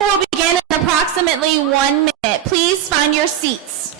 Will begin in approximately 1 minute. Please find your seats.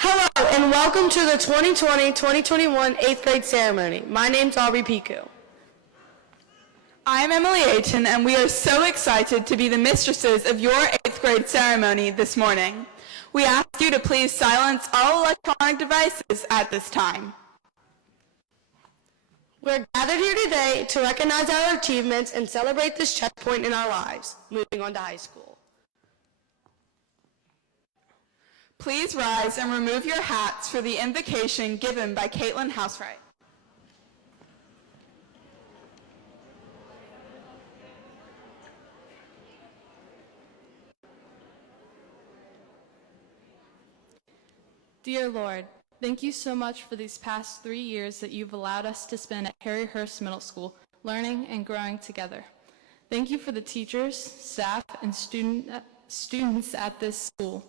Hello and welcome to the 2020-2021 8th grade ceremony. My name's Aubrey Piku. I'm Emily Aiton, and we are so excited to be the mistresses of your 8th grade ceremony this morning. We ask you to please silence all electronic devices at this time. We're gathered here today to recognize our achievements and celebrate this checkpoint in our lives, moving on to high school. Please rise and remove your hats for the invocation given by Caitlin Housewright. Dear Lord, thank you so much for these past 3 years that you've allowed us to spend at Harry Hurst Middle School, learning and growing together. Thank you for the teachers, staff, and students at this school.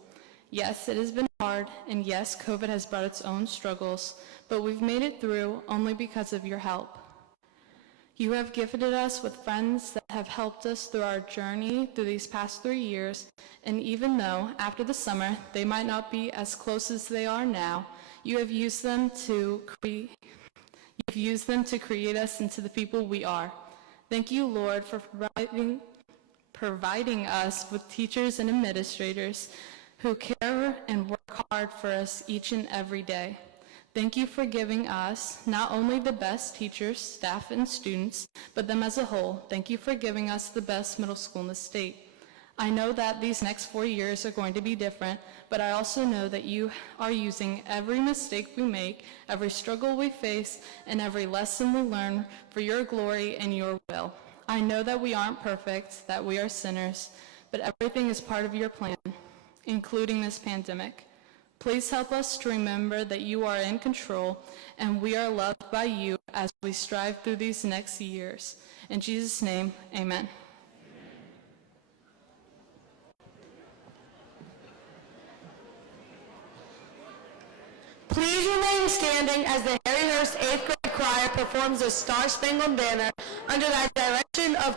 Yes, it has been hard, and yes, COVID has brought its own struggles, but we've made it through only because of your help. You have gifted us with friends that have helped us through our journey through these past 3 years, and even though after the summer they might not be as close as they are now, you have used them to create us into the people we are. Thank you, Lord, for providing us with teachers and administrators who care and work hard for us each and every day. Thank you for giving us not only the best teachers, staff, and students, but them as a whole. Thank you for giving us the best middle school in the state. I know that these next 4 years are going to be different, but I also know that you are using every mistake we make, every struggle we face, and every lesson we learn for your glory and your will. I know that we aren't perfect, that we are sinners, but everything is part of your plan, including this pandemic. Please help us to remember that you are in control and we are loved by you as we strive through these next years. In Jesus' name, amen. Please remain standing as the Harry Hurst 8th grade choir performs the Star Spangled Banner under the direction of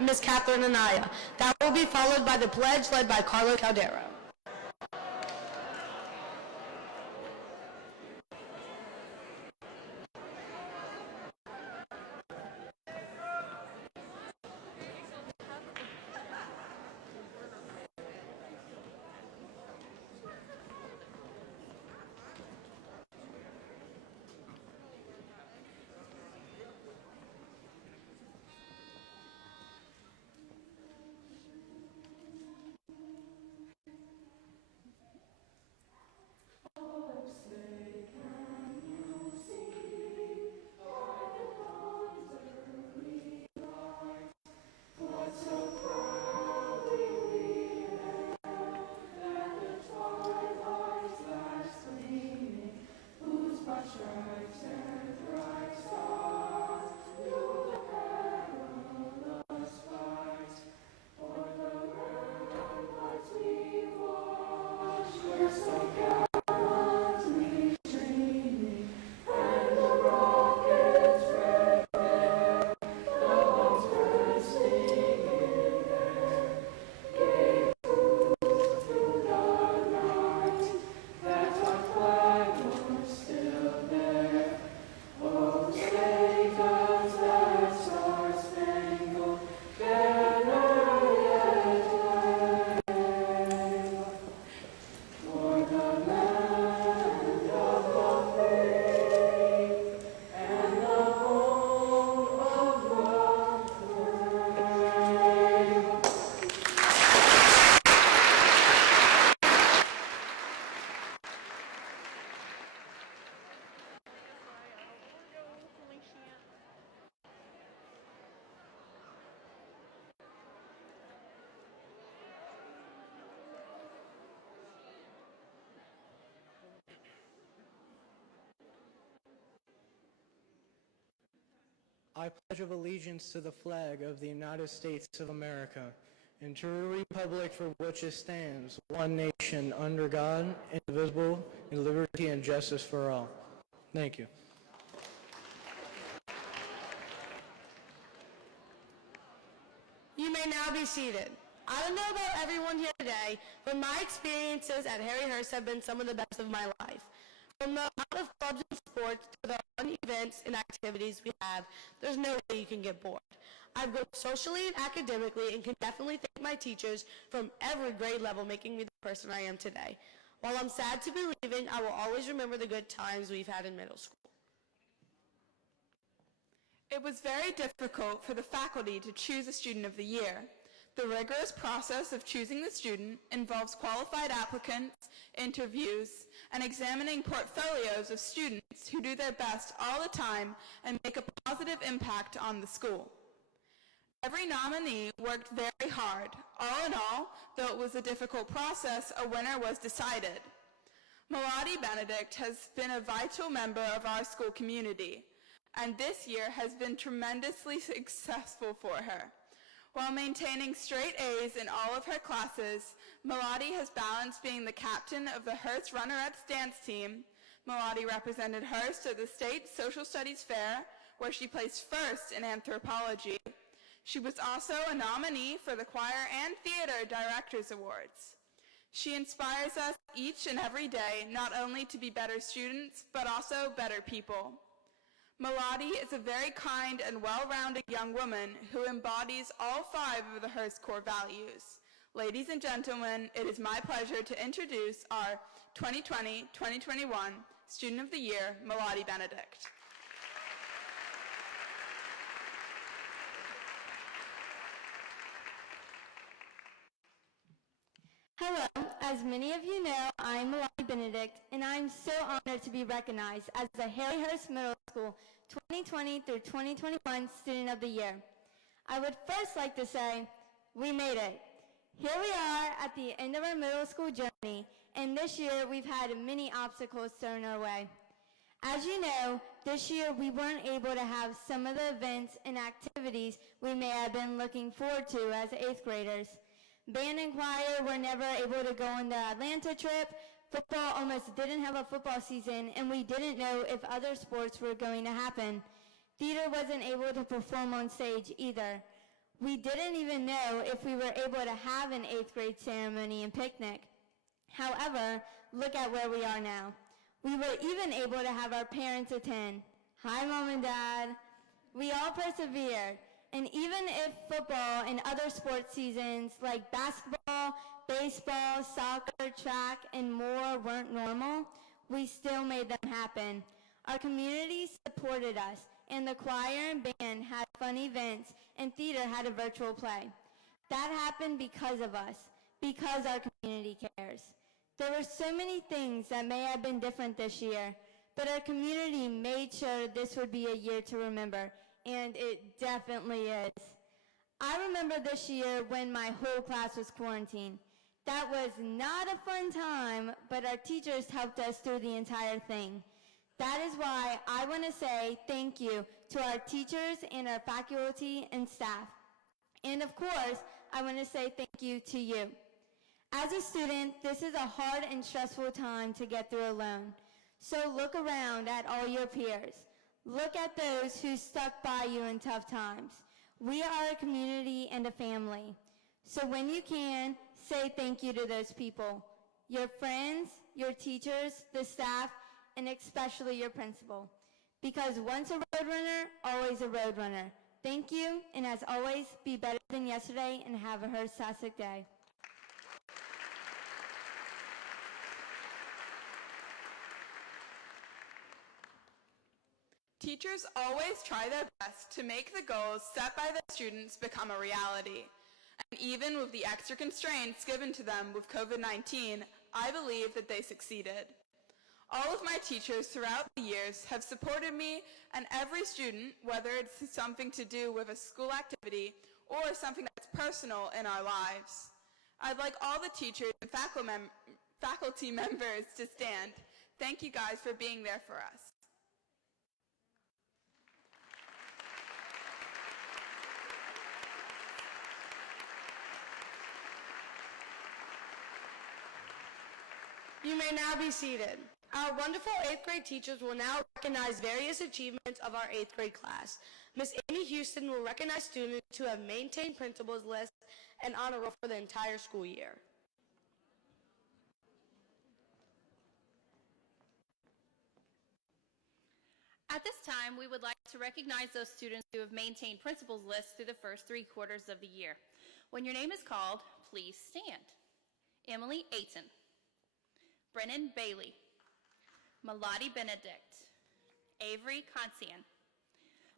Miss Catherine Anaya. That will be followed by the pledge led by Carlos Caldero. I pledge allegiance to the flag of the United States of America and to the republic for which it stands, one nation, under God, indivisible, in liberty and justice for all. Thank you. You may now be seated. I don't know about everyone here today, but my experiences at Harry Hurst have been some of the best of my life. From the amount of clubs and sports to the fun events and activities we have, there's no way you can get bored. I've grown socially and academically and can definitely thank my teachers from every grade level making me the person I am today. While I'm sad to be leaving, I will always remember the good times we've had in middle school. It was very difficult for the faculty to choose a student of the year. The rigorous process of choosing the student involves qualified applicants, interviews, and examining portfolios of students who do their best all the time and make a positive impact on the school. Every nominee worked very hard. All in all, though it was a difficult process, a winner was decided. Melody Benedict has been a vital member of our school community, and this year has been tremendously successful for her. While maintaining straight A's in all of her classes, Melody has balanced being the captain of the Hurst Runnerettes dance team. Melody represented Hurst at the State Social Studies Fair, where she placed first in anthropology. She was also a nominee for the Choir and Theater Directors Awards. She inspires us each and every day not only to be better students, but also better people. Melody is a very kind and well-rounded young woman who embodies all 5 of the Hurst core values. Ladies and gentlemen, it is my pleasure to introduce our 2020-2021 Student of the Year, Melody Benedict. Hello, as many of you know, I'm Melody Benedict, and I'm so honored to be recognized as the Harry Hurst Middle School 2020 through 2021 Student of the Year. I would first like to say, we made it. Here we are at the end of our middle school journey, and this year we've had many obstacles thrown our way. As you know, this year we weren't able to have some of the events and activities we may have been looking forward to as 8th graders. Band and choir were never able to go on the Atlanta trip. Football almost didn't have a football season, and we didn't know if other sports were going to happen. Theater wasn't able to perform on stage either. We didn't even know if we were able to have an 8th grade ceremony and picnic. However, look at where we are now. We were even able to have our parents attend. Hi, Mom and Dad. We all persevered. And even if football and other sports seasons like basketball, baseball, soccer, track, and more weren't normal, we still made them happen. Our community supported us, and the choir and band had fun events, and theater had a virtual play. That happened because of us, because our community cares. There were so many things that may have been different this year, but our community made sure this would be a year to remember. And it definitely is. I remember this year when my whole class was quarantined. That was not a fun time, but our teachers helped us through the entire thing. That is why I want to say thank you to our teachers and our faculty and staff. And of course, I want to say thank you to you. As a student, this is a hard and stressful time to get through alone. So look around at all your peers. Look at those who stuck by you in tough times. We are a community and a family. So when you can, say thank you to those people. Your friends, your teachers, the staff, and especially your principal. Because once a Roadrunner, always a Roadrunner. Thank you, and as always, be better than yesterday and have a Hurst-tastic day. Teachers always try their best to make the goals set by their students become a reality. And even with the extra constraints given to them with COVID-19, I believe that they succeeded. All of my teachers throughout the years have supported me and every student, whether it's something to do with a school activity or something that's personal in our lives. I'd like all the teachers and faculty members to stand. Thank you guys for being there for us. You may now be seated. Our wonderful 8th grade teachers will now recognize various achievements of our 8th grade class. Miss Amy Houston will recognize students who have maintained principals list and honor roll for the entire school year. At this time, we would like to recognize those students who have maintained principals lists through the first 3 quarters of the year. When your name is called, please stand. Emily Ayton, Brennan Bailey, Melody Benedict, Avery Consian,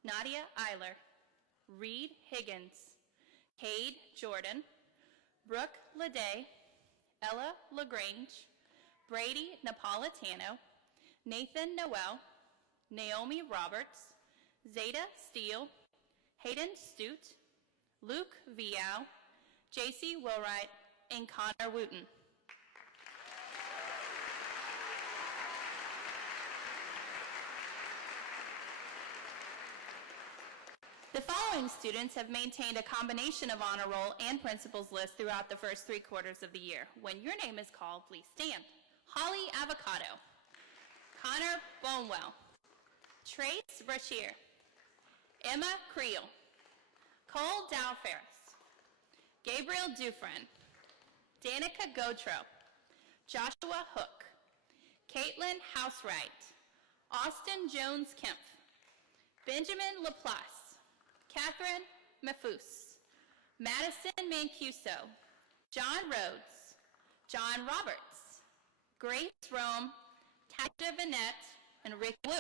Nadia Eiler, Reed Higgins, Cade Jordan, Brooke Leday, Ella LaGrange, Brady Napolitano, Nathan Noel, Naomi Roberts, Zeta Steele, Hayden Stute, Luke Viau, JC Wilwright, and Connor Wooten. The following students have maintained a combination of honor roll and principals list throughout the first 3 quarters of the year. When your name is called, please stand. Holly Avocado, Connor Bonewell, Trace Brashear, Emma Creel, Cole Dowferris, Gabriel Dufresne, Danica Gautreaux, Joshua Hook, Caitlin Housewright, Austin Jones-Kempf, Benjamin Laplace, Catherine Mafus, Madison Mancuso, John Rhodes, John Roberts, Grace Rome, Tasha Vanette, and Rick Wu.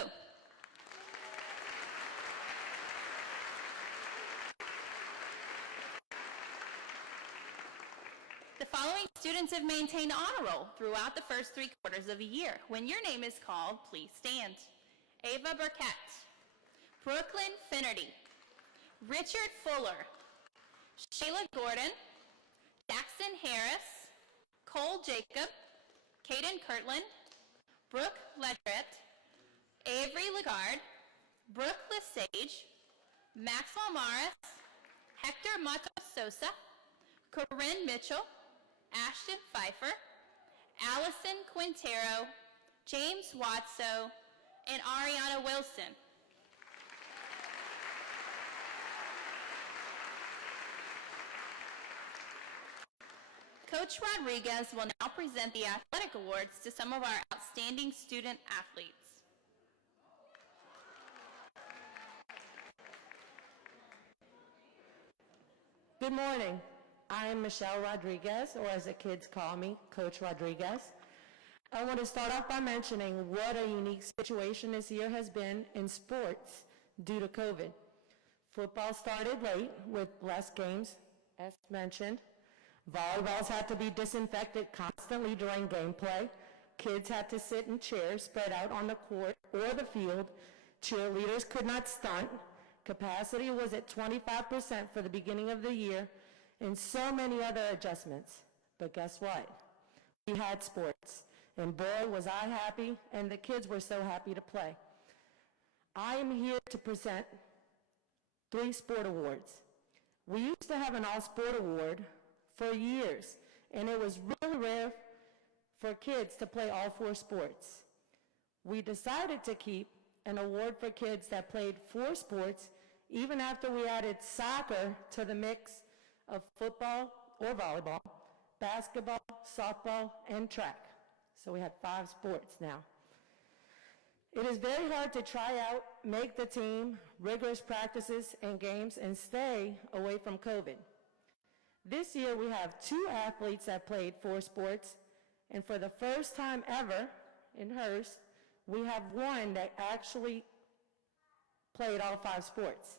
The following students have maintained honor roll throughout the first 3 quarters of the year. When your name is called, please stand. Ava Burkett, Brooklyn Finnerty, Richard Fuller, Shayla Gordon, Jackson Harris, Cole Jacob, Caden Kirtland, Brooke Ledrett, Avery Lagarde, Brooke Lesage, Maxwell Morris, Hector Matos Sosa, Corinne Mitchell, Ashton Pfeiffer, Allison Quintero, James Watso, and Ariana Wilson. Coach Rodriguez will now present the athletic awards to some of our outstanding student athletes. Good morning. I am Michelle Rodriguez, or as the kids call me, Coach Rodriguez. I want to start off by mentioning what a unique situation this year has been in sports due to COVID. Football started late with less games, as mentioned. Volleyballs had to be disinfected constantly during gameplay. Kids had to sit in chairs spread out on the court or the field. Cheerleaders could not stunt. Capacity was at 25% for the beginning of the year, and so many other adjustments. But guess what? We had sports, and boy, was I happy, and the kids were so happy to play. I am here to present 3 sport awards. We used to have an all-sport award for years, and it was really rare for kids to play all 4 sports. We decided to keep an award for kids that played 4 sports, even after we added soccer to the mix of football or volleyball, basketball, softball, and track. So we have 5 sports now. It is very hard to try out, make the team, rigorous practices and games, and stay away from COVID. This year we have 2 athletes that played 4 sports, and for the first time ever in Hearst, we have one that actually played all 5 sports.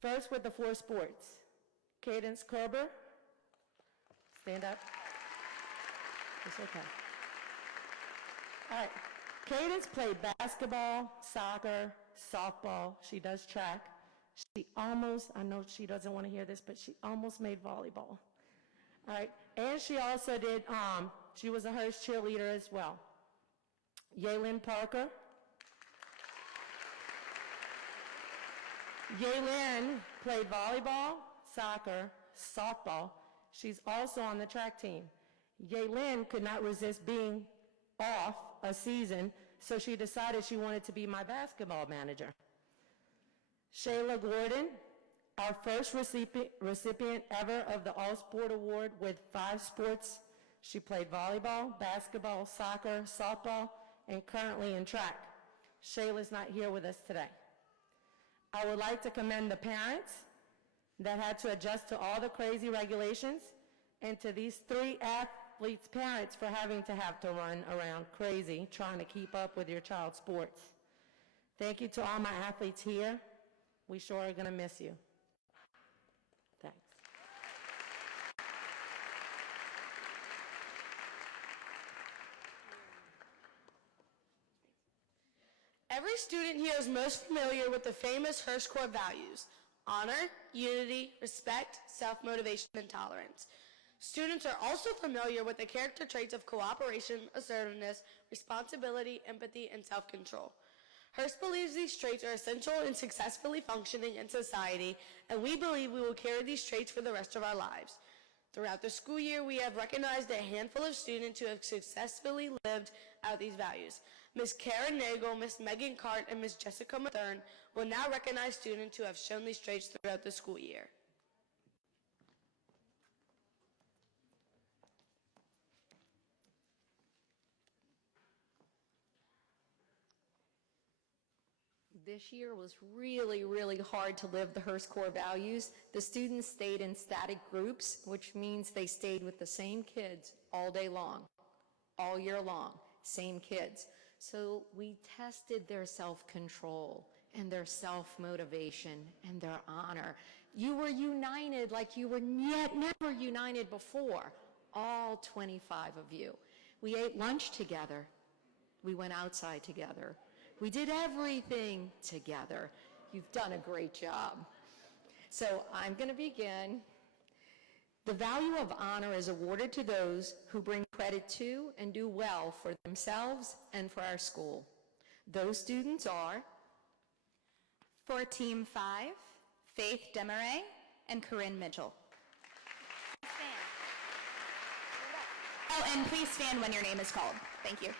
First with the 4 sports. Cadence Kerber, stand up. It's okay. All right, Cadence played basketball, soccer, softball. She does track. She almost, I know she doesn't want to hear this, but she almost made volleyball. All right, and she also did, she was a Hearst cheerleader as well. Yaylin Parker. Yaylin played volleyball, soccer, softball. She's also on the track team. Yaylin could not resist being off a season, so she decided she wanted to be my basketball manager. Shayla Gordon, our first recipient ever of the All-Sport Award with 5 sports. She played volleyball, basketball, soccer, softball, and currently in track. Shayla's not here with us today. I would like to commend the parents that had to adjust to all the crazy regulations, and to these 3 athletes' parents for having to run around crazy trying to keep up with your child's sports. Thank you to all my athletes here. We sure are going to miss you. Thanks. Every student here is most familiar with the famous Hearst core values: honor, unity, respect, self-motivation, and tolerance. Students are also familiar with the character traits of cooperation, assertiveness, responsibility, empathy, and self-control. Hearst believes these traits are essential in successfully functioning in society, and we believe we will carry these traits for the rest of our lives. Throughout the school year, we have recognized a handful of students who have successfully lived out these values. Ms. Karen Nagel, Ms. Megan Cart, and Ms. Jessica Mathern will now recognize students who have shown these traits throughout the school year. This year was really hard to live the Hearst core values. The students stayed in static groups, which means they stayed with the same kids all day long, all year long, same kids. So we tested their self-control and their self-motivation and their honor. You were united like you were never united before, all 25 of you. We ate lunch together. We went outside together. We did everything together. You've done a great job. So I'm going to begin. The value of honor is awarded to those who bring credit to and do well for themselves and for our school. Those students are: For Team 5, Faith Demaray and Corinne Mitchell. Oh, and please stand when your name is called. Thank you.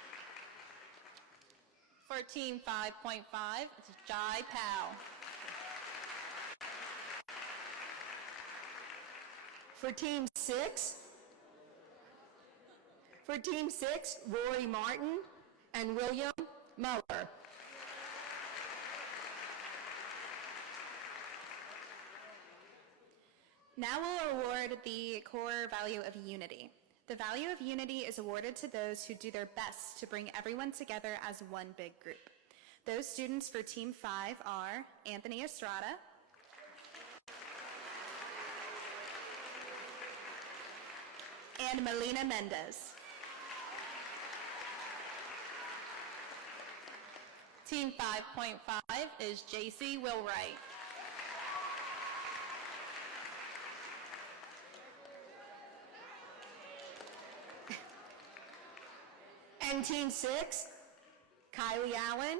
For Team 5.5, it's Jai Powell. For Team 6, Rory Martin and William Muller. Now we'll award the core value of unity. The value of unity is awarded to those who do their best to bring everyone together as one big group. Those students for Team 5 are Anthony Estrada, and Melina Mendez. Team 5.5 is JC Wilwright. And Team 6, Kylie Allen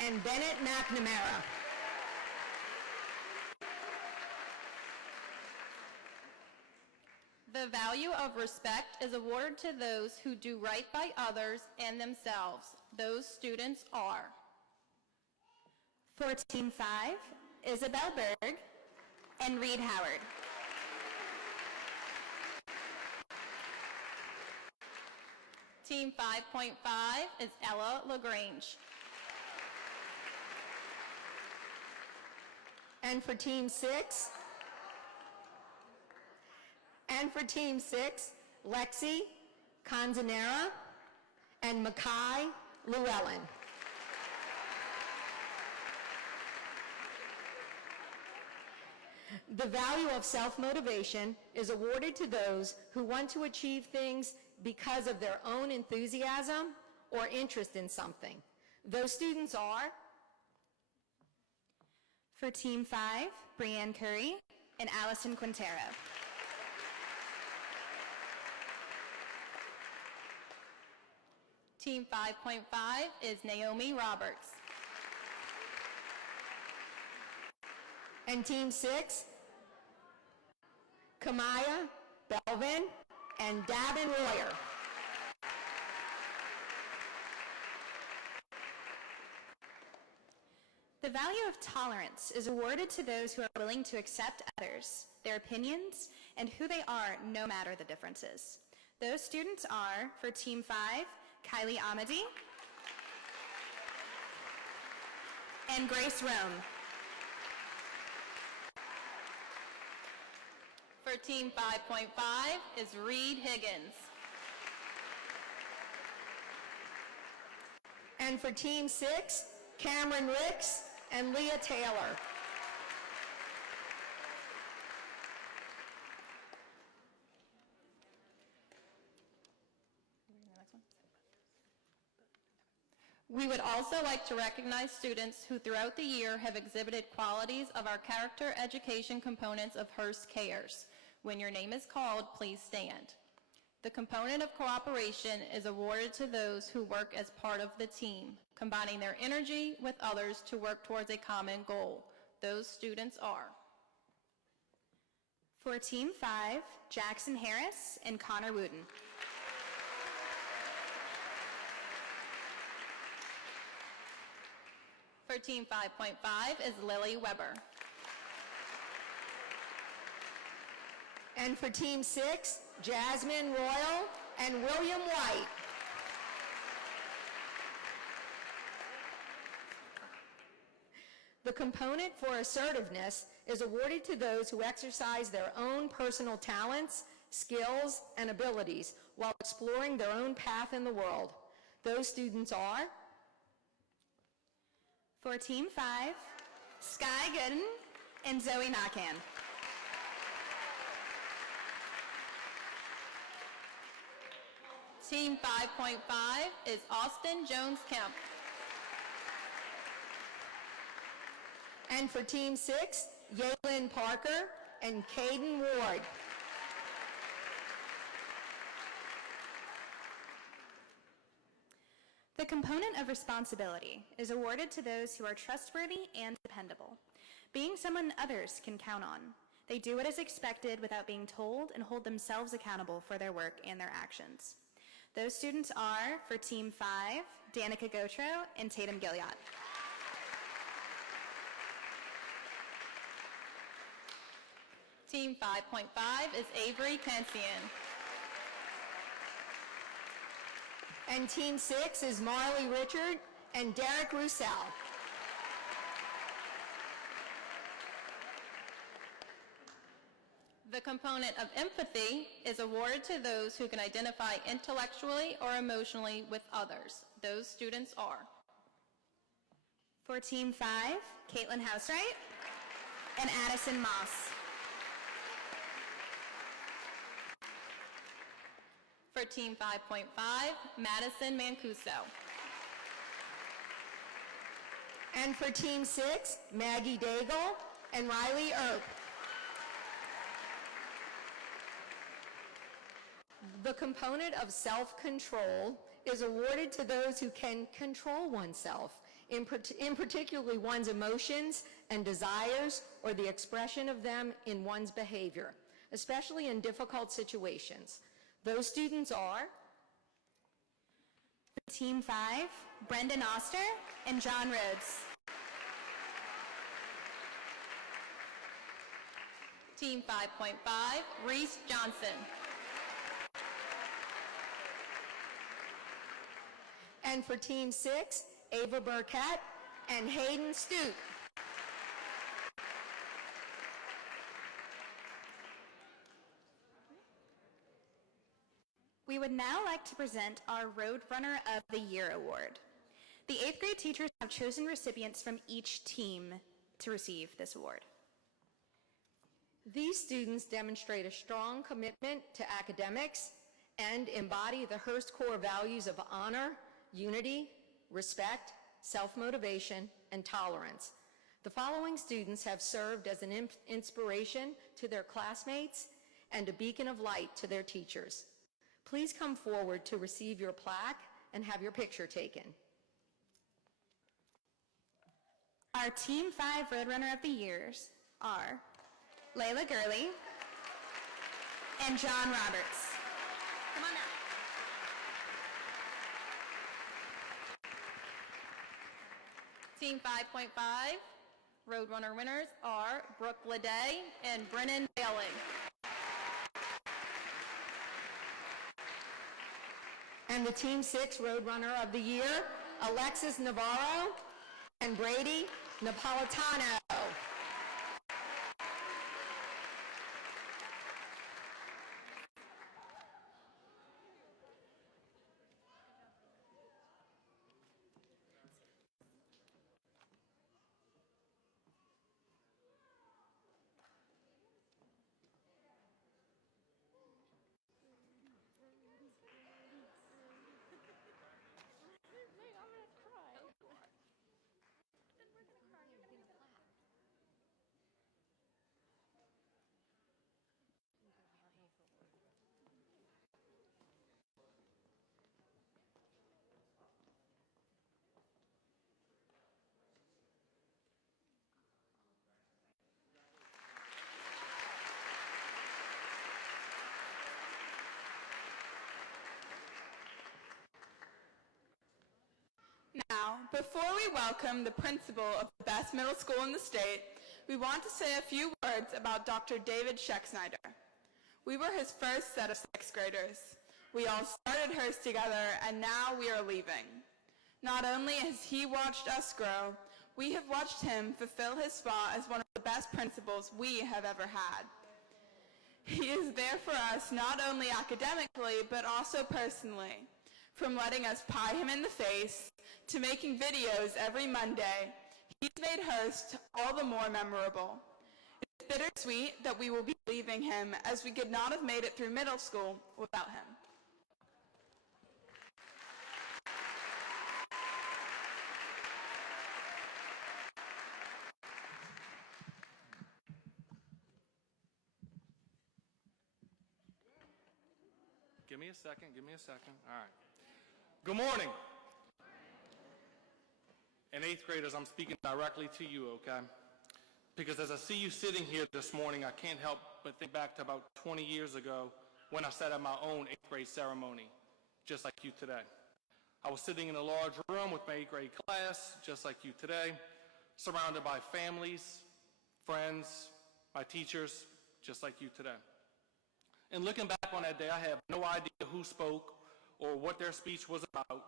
and Bennett McNamara. The value of respect is awarded to those who do right by others and themselves. Those students are: For Team 5, Isabel Berg and Reed Howard. Team 5.5 is Ella LaGrange. And for Team 6, Lexi Canzanera and Makai Llewellyn. The value of self-motivation is awarded to those who want to achieve things because of their own enthusiasm or interest in something. Those students are: For Team 5, Brianne Curry and Allison Quintero. Team 5.5 is Naomi Roberts. And Team 6, Kamaya Belvin and Davin Royer. The value of tolerance is awarded to those who are willing to accept others, their opinions, and who they are, no matter the differences. Those students are, for Team 5, Kylie Amadi and Grace Rome. For Team 5.5 is Reed Higgins. And for Team 6, Cameron Ricks and Leah Taylor. We would also like to recognize students who throughout the year have exhibited qualities of our character education components of Hearst Cares. When your name is called, please stand. The component of cooperation is awarded to those who work as part of the team, combining their energy with others to work towards a common goal. Those students are, for Team 5, Jackson Harris and Connor Wooten. For Team 5.5 is Lily Weber. And for Team 6, Jasmine Royal and William White. The component for assertiveness is awarded to those who exercise their own personal talents, skills, and abilities while exploring their own path in the world. Those students are, for Team 5, Sky Gooden and Zoe Knockhand. Team 5.5 is Austin Jones-Kemp. and for Team 6, Yaylin Parker and Caden Ward. The component of responsibility is awarded to those who are trustworthy and dependable, being someone others can count on. They do what is expected without being told and hold themselves accountable for their work and their actions. Those students are, for Team 5, Danica Gotro and Tatum Gilliott. Team 5.5 is Avery Pensian. And Team 6 is Marley Richard and Derek Roussel. The component of empathy is awarded to those who can identify intellectually or emotionally with others. Those students are, for Team 5, Caitlin Housewright and Addison Moss. For Team 5.5, Madison Mancuso. And for Team 6, Maggie Daigle and Riley Earp. The component of self-control is awarded to those who can control oneself, in particularly one's emotions and desires or the expression of them in one's behavior, especially in difficult situations. Those students are, Team 5, Brendan Oster and John Rhodes. Team 5.5, Reese Johnson. and for Team 6, Ava Burkett and Hayden Stute. We would now like to present our Roadrunner of the Year Award. The 8th grade teachers have chosen recipients from each team to receive this award. These students demonstrate a strong commitment to academics and embody the Hearst core values of honor, unity, respect, self-motivation, and tolerance. The following students have served as an inspiration to their classmates and a beacon of light to their teachers. Please come forward to receive your plaque and have your picture taken. Our Team 5 Roadrunner of the Years are Layla Gurley and John Roberts. Come on now. Team 5.5, Roadrunner winners are Brooke Leday and Brennan Bailey. And the Team 6 Roadrunner of the Year, Alexis Navarro and Brady Napolitano. Now, before we welcome the principal of the best middle school in the state, we want to say a few words about Dr. David Schecksnyder. We were his first set of sixth graders. We all started Hearst together, and now we are leaving. Not only has he watched us grow, we have watched him fulfill his spot as one of the best principals we have ever had. He is there for us not only academically, but also personally. From letting us pie him in the face to making videos every Monday, he's made Hearst all the more memorable. It's bittersweet that we will be leaving him, as we could not have made it through middle school without him. Give me a second. All right. Good morning. And eighth graders, I'm speaking directly to you, okay? Because as I see you sitting here this morning, I can't help but think back to about 20 years ago when I sat at my own eighth grade ceremony, just like you today. I was sitting in a large room with my eighth grade class, just like you today, surrounded by families, friends, my teachers, just like you today. And looking back on that day, I have no idea who spoke or what their speech was about,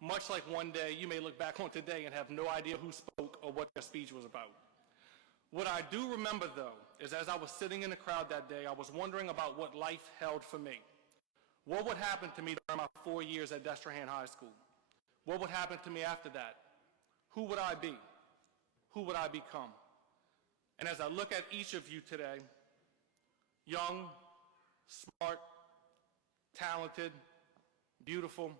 much like one day you may look back on today and have no idea who spoke or what their speech was about. What I do remember, though, is as I was sitting in the crowd that day, I was wondering about what life held for me. What would happen to me during my 4 years at Destrehan High School? What would happen to me after that? Who would I be? Who would I become? And as I look at each of you today, young, smart, talented, beautiful,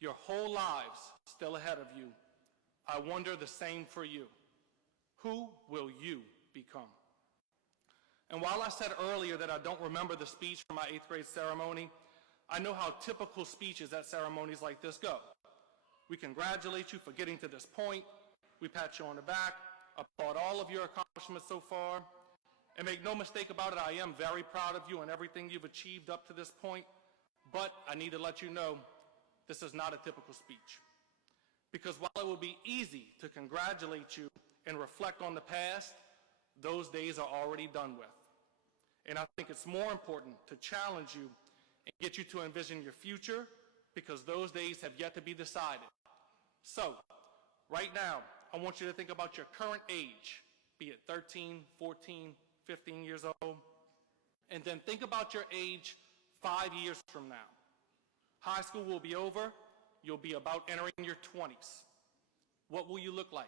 your whole lives still ahead of you, I wonder the same for you. Who will you become? And while I said earlier that I don't remember the speech from my eighth grade ceremony, I know how typical speeches at ceremonies like this go. We congratulate you for getting to this point. We pat you on the back, applaud all of your accomplishments so far, and make no mistake about it, I am very proud of you and everything you've achieved up to this point, but I need to let you know this is not a typical speech. Because while it will be easy to congratulate you and reflect on the past, those days are already done with. And I think it's more important to challenge you and get you to envision your future, because those days have yet to be decided. So, right now, I want you to think about your current age, be it 13, 14, 15 years old, and then think about your age 5 years from now. High school will be over. You'll be about entering your 20s. What will you look like?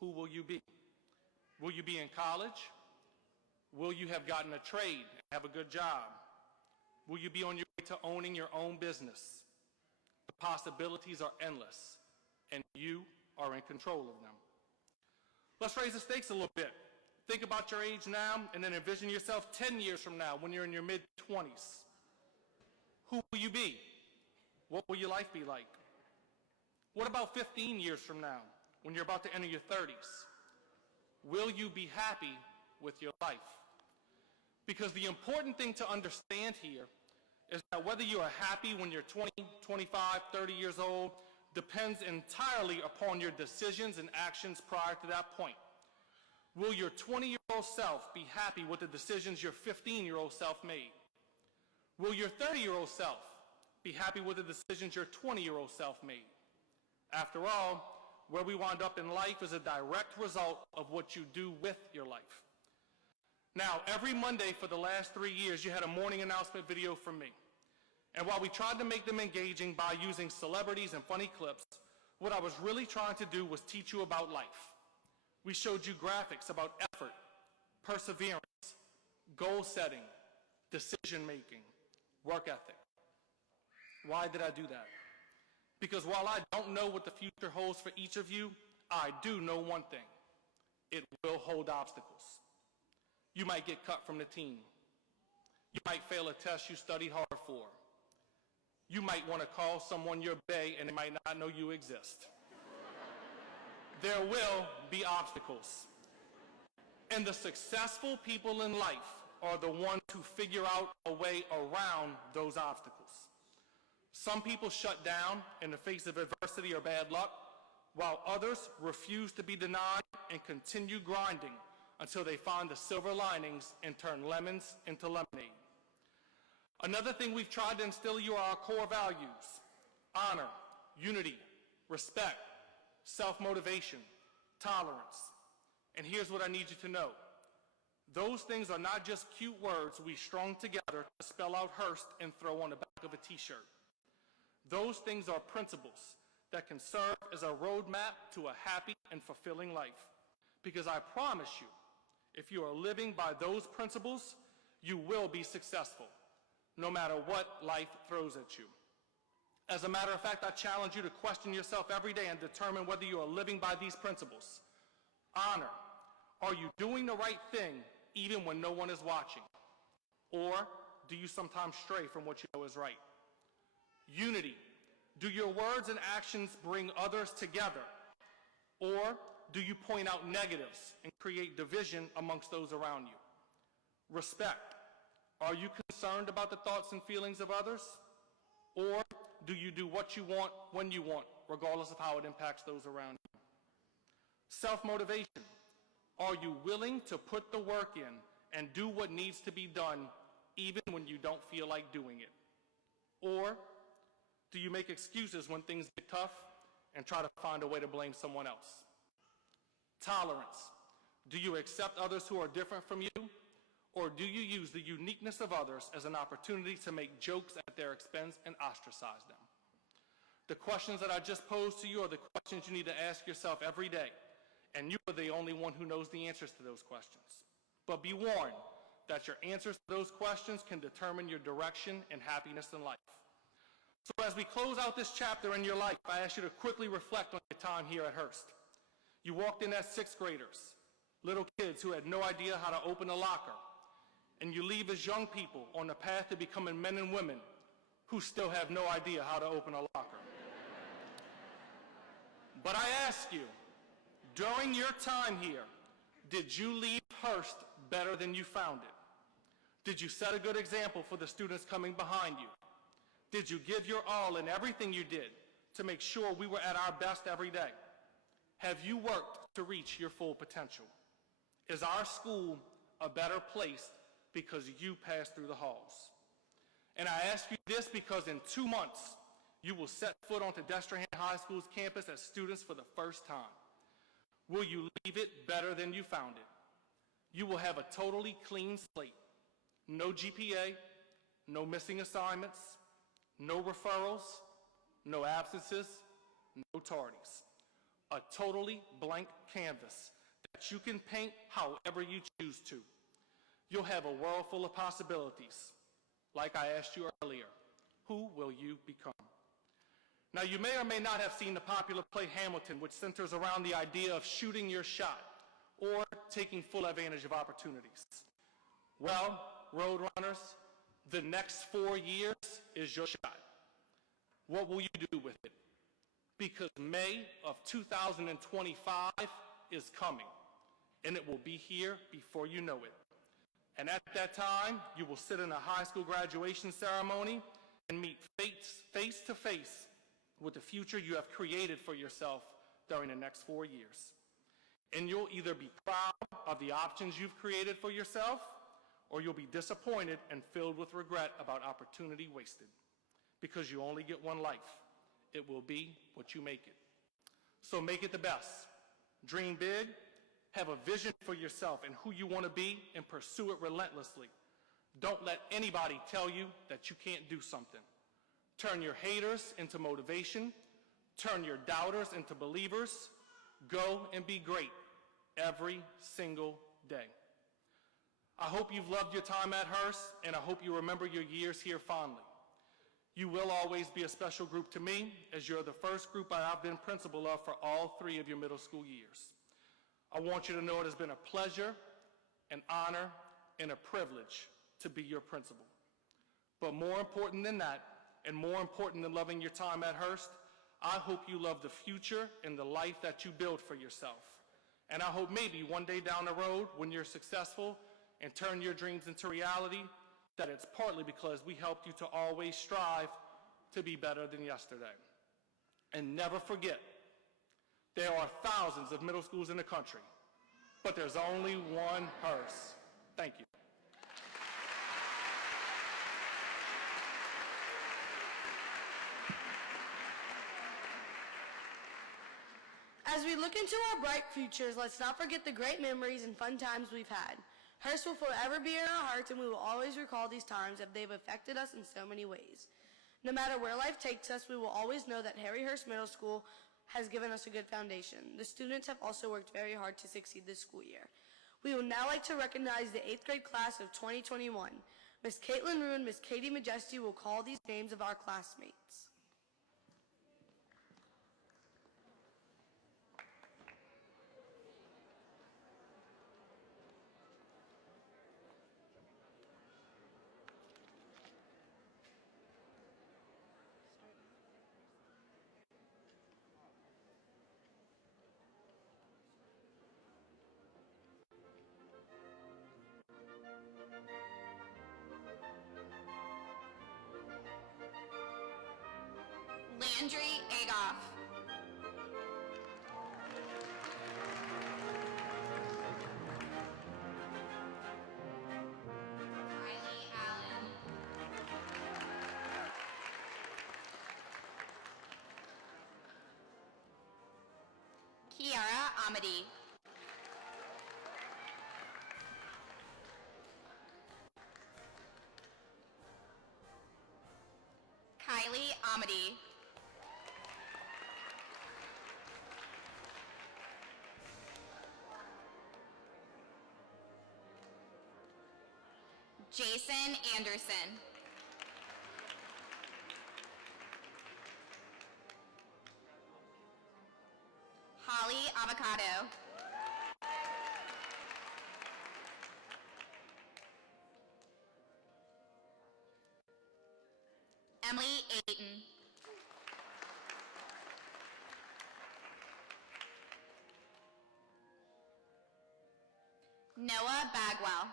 Who will you be? Will you be in college? Will you have gotten a trade, have a good job? Will you be on your way to owning your own business? The possibilities are endless, and you are in control of them. Let's raise the stakes a little bit. Think about your age now, and then envision yourself 10 years from now when you're in your mid-20s. Who will you be? What will your life be like? What about 15 years from now when you're about to enter your 30s? Will you be happy with your life? Because the important thing to understand here is that whether you are happy when you're 20, 25, 30 years old depends entirely upon your decisions and actions prior to that point. Will your 20-year-old self be happy with the decisions your 15-year-old self made? Will your 30-year-old self be happy with the decisions your 20-year-old self made? After all, where we wind up in life is a direct result of what you do with your life. Now, every Monday for the last 3 years, you had a morning announcement video from me. And while we tried to make them engaging by using celebrities and funny clips, what I was really trying to do was teach you about life. We showed you graphics about effort, perseverance, goal setting, decision making, work ethic. Why did I do that? Because while I don't know what the future holds for each of you, I do know one thing. It will hold obstacles. You might get cut from the team. You might fail a test you studied hard for. You might want to call someone your bae and they might not know you exist. There will be obstacles. And the successful people in life are the ones who figure out a way around those obstacles. Some people shut down in the face of adversity or bad luck, while others refuse to be denied and continue grinding until they find the silver linings and turn lemons into lemonade. Another thing we've tried to instill in you are our core values: honor, unity, respect, self-motivation, tolerance. And here's what I need you to know. Those things are not just cute words we strung together to spell out Hearst and throw on the back of a t-shirt. Those things are principles that can serve as a roadmap to a happy and fulfilling life. Because I promise you, if you are living by those principles, you will be successful, no matter what life throws at you. As a matter of fact, I challenge you to question yourself every day and determine whether you are living by these principles. Honor. Are you doing the right thing even when no one is watching? Or do you sometimes stray from what you know is right? Unity. Do your words and actions bring others together? Or do you point out negatives and create division amongst those around you? Respect. Are you concerned about the thoughts and feelings of others? Or do you do what you want when you want, regardless of how it impacts those around you? Self-motivation. Are you willing to put the work in and do what needs to be done even when you don't feel like doing it? Or do you make excuses when things get tough and try to find a way to blame someone else? Tolerance. Do you accept others who are different from you? Or do you use the uniqueness of others as an opportunity to make jokes at their expense and ostracize them? The questions that I just posed to you are the questions you need to ask yourself every day. And you are the only one who knows the answers to those questions. But be warned that your answers to those questions can determine your direction and happiness in life. So as we close out this chapter in your life, I ask you to quickly reflect on your time here at Hearst. You walked in as 6th graders, little kids who had no idea how to open a locker. And you leave as young people on the path to becoming men and women who still have no idea how to open a locker. But I ask you, during your time here, did you leave Hearst better than you found it? Did you set a good example for the students coming behind you? Did you give your all in everything you did to make sure we were at our best every day? Have you worked to reach your full potential? Is our school a better place because you passed through the halls? And I ask you this because in 2 months, you will set foot onto Destrehan High School's campus as students for the first time. Will you leave it better than you found it? You will have a totally clean slate. No GPA, no missing assignments, no referrals, no absences, no tardies. A totally blank canvas that you can paint however you choose to. You'll have a world full of possibilities. Like I asked you earlier, who will you become? Now, you may or may not have seen the popular play Hamilton, which centers around the idea of shooting your shot or taking full advantage of opportunities. Well, Roadrunners, the next 4 years is your shot. What will you do with it? Because May of 2025 is coming, and it will be here before you know it. And at that time, you will sit in a high school graduation ceremony and meet face to face with the future you have created for yourself during the next 4 years. And you'll either be proud of the options you've created for yourself, or you'll be disappointed and filled with regret about opportunity wasted. Because you only get one life. It will be what you make it. So make it the best. Dream big, have a vision for yourself and who you want to be, and pursue it relentlessly. Don't let anybody tell you that you can't do something. Turn your haters into motivation. Turn your doubters into believers. Go and be great every single day. I hope you've loved your time at Hearst, and I hope you remember your years here fondly. You will always be a special group to me, as you're the first group I've been principal of for all 3 of your middle school years. I want you to know it has been a pleasure, an honor, and a privilege to be your principal. But more important than that, and more important than loving your time at Hearst, I hope you love the future and the life that you build for yourself. And I hope maybe one day down the road, when you're successful and turn your dreams into reality, that it's partly because we helped you to always strive to be better than yesterday. And never forget, there are thousands of middle schools in the country, but there's only one Hearst. Thank you. As we look into our bright futures, let's not forget the great memories and fun times we've had. Hearst will forever be in our hearts, and we will always recall these times as they've affected us in so many ways. No matter where life takes us, we will always know that Harry Hearst Middle School has given us a good foundation. The students have also worked very hard to succeed this school year. We would now like to recognize the 8th grade class of 2021. Ms. Caitlin Rue and Ms. Katie Majesty will call these names of our classmates. Landry Agoff. Riley Allen. Kiara Amity. Kylie Amity. Jason Anderson. Holly Avocado. Emily Ayton. Noah Bagwell.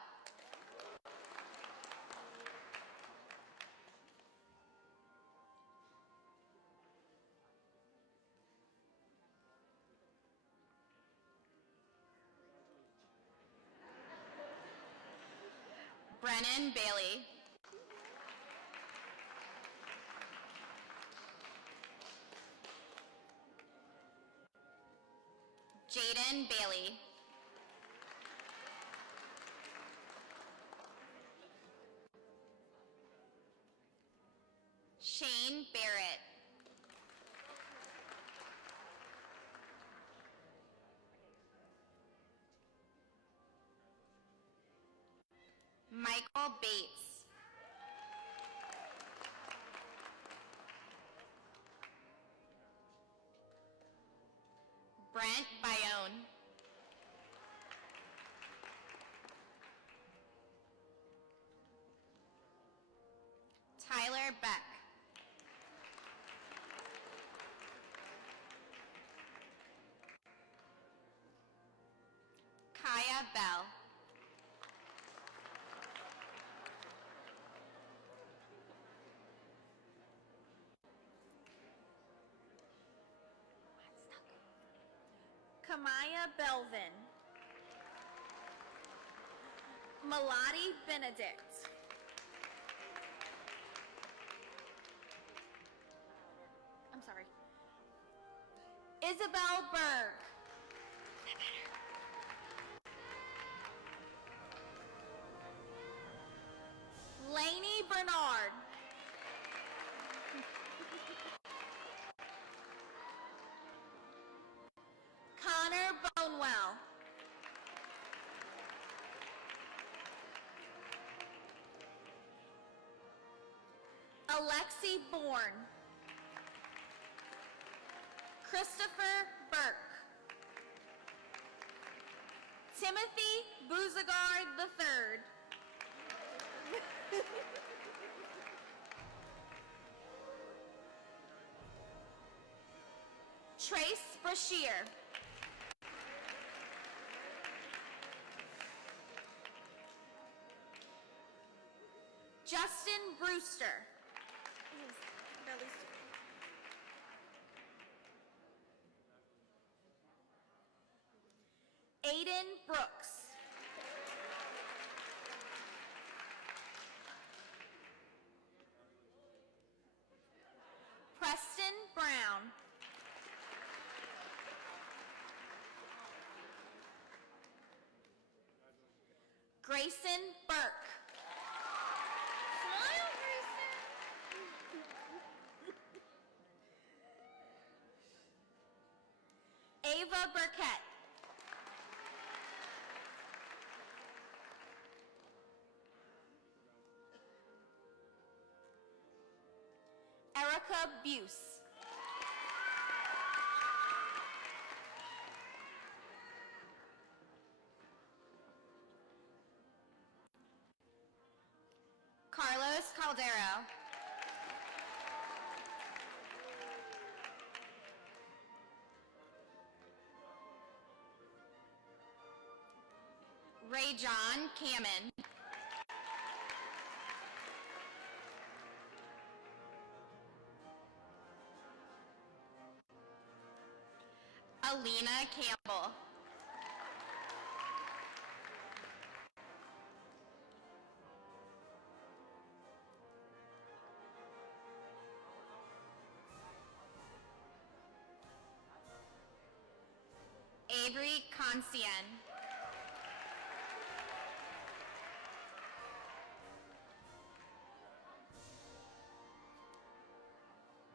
Brennan Bailey. Jaden Bailey. Shane Barrett. Michael Bates. Brent Bayonne. Tyler Beck. Kaya Bell. Kamaya Belvin. Melody Benedict. I'm sorry. Isabel Berg. Lainey Bernard. Connor Bonewell. Alexi Bourne. Christopher Burke. Timothy Bouzagard III. Trace Brashear. Justin Brewster. Aiden Brooks. Preston Brown. Grayson Burke. Smile, Grayson. Ava Burkett. Erica Buse. Carlos Caldero. Ray John Kamen. Alina Campbell. Avery Conscien.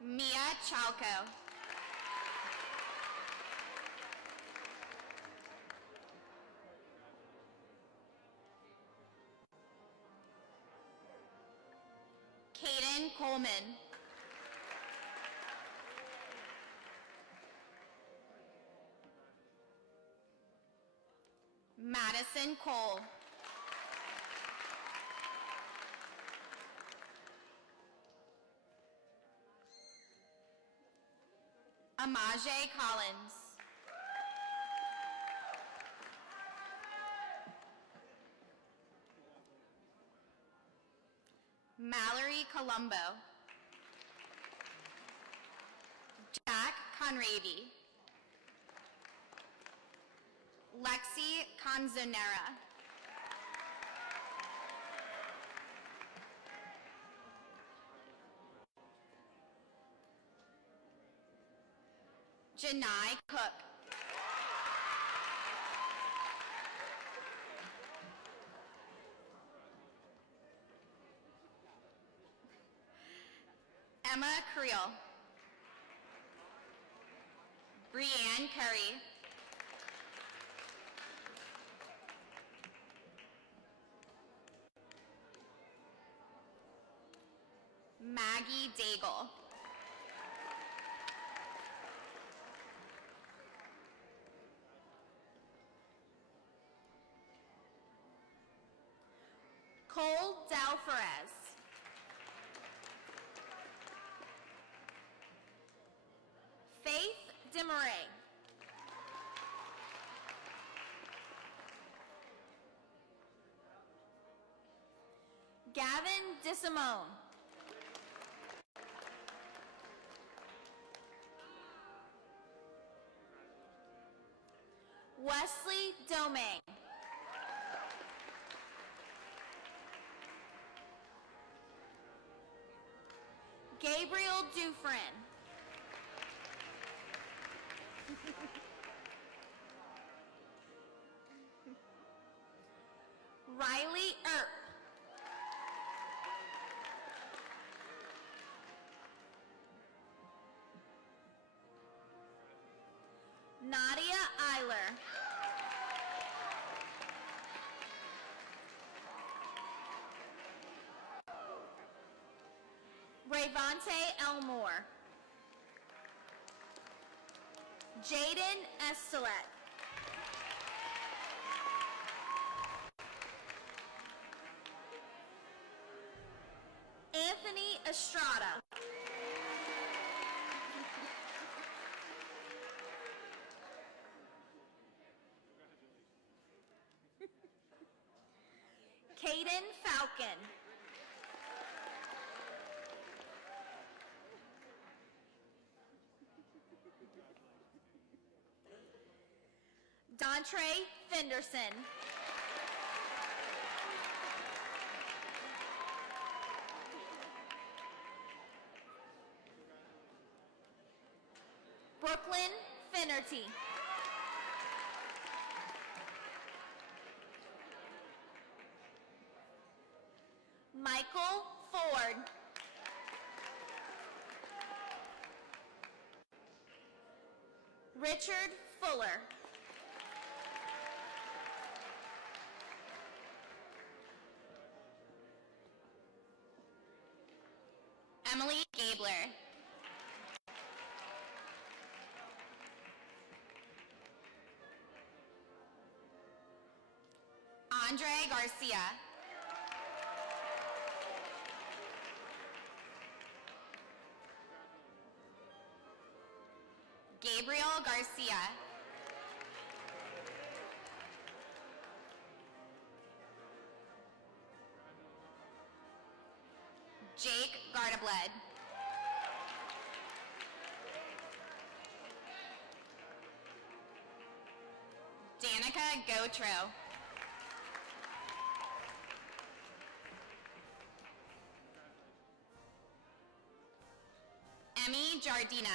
Mia Chalco. Caden Coleman. Madison Cole. Amaje Collins. Mallory Colombo. Jack Conravi. Lexi Canzonera. Janai Cook. Emma Creel. Brianne Curry. Maggie Daigle. Cole Dalferez. Faith Demaray. Gavin DeSimone. Wesley Domingue. Gabriel Dufresne. Riley Earp. Nadia Eiler. Rayvante Elmore. Jaden Estelet. Anthony Estrada. Caden Falcon. Dontre Fenderson. Brooklyn Finnerty. Michael Ford. Richard Fuller. Emily Gabler. Andre Garcia. Gabriel Garcia. Jake Gardabled. Danica Gautreau. Emmy Jardina.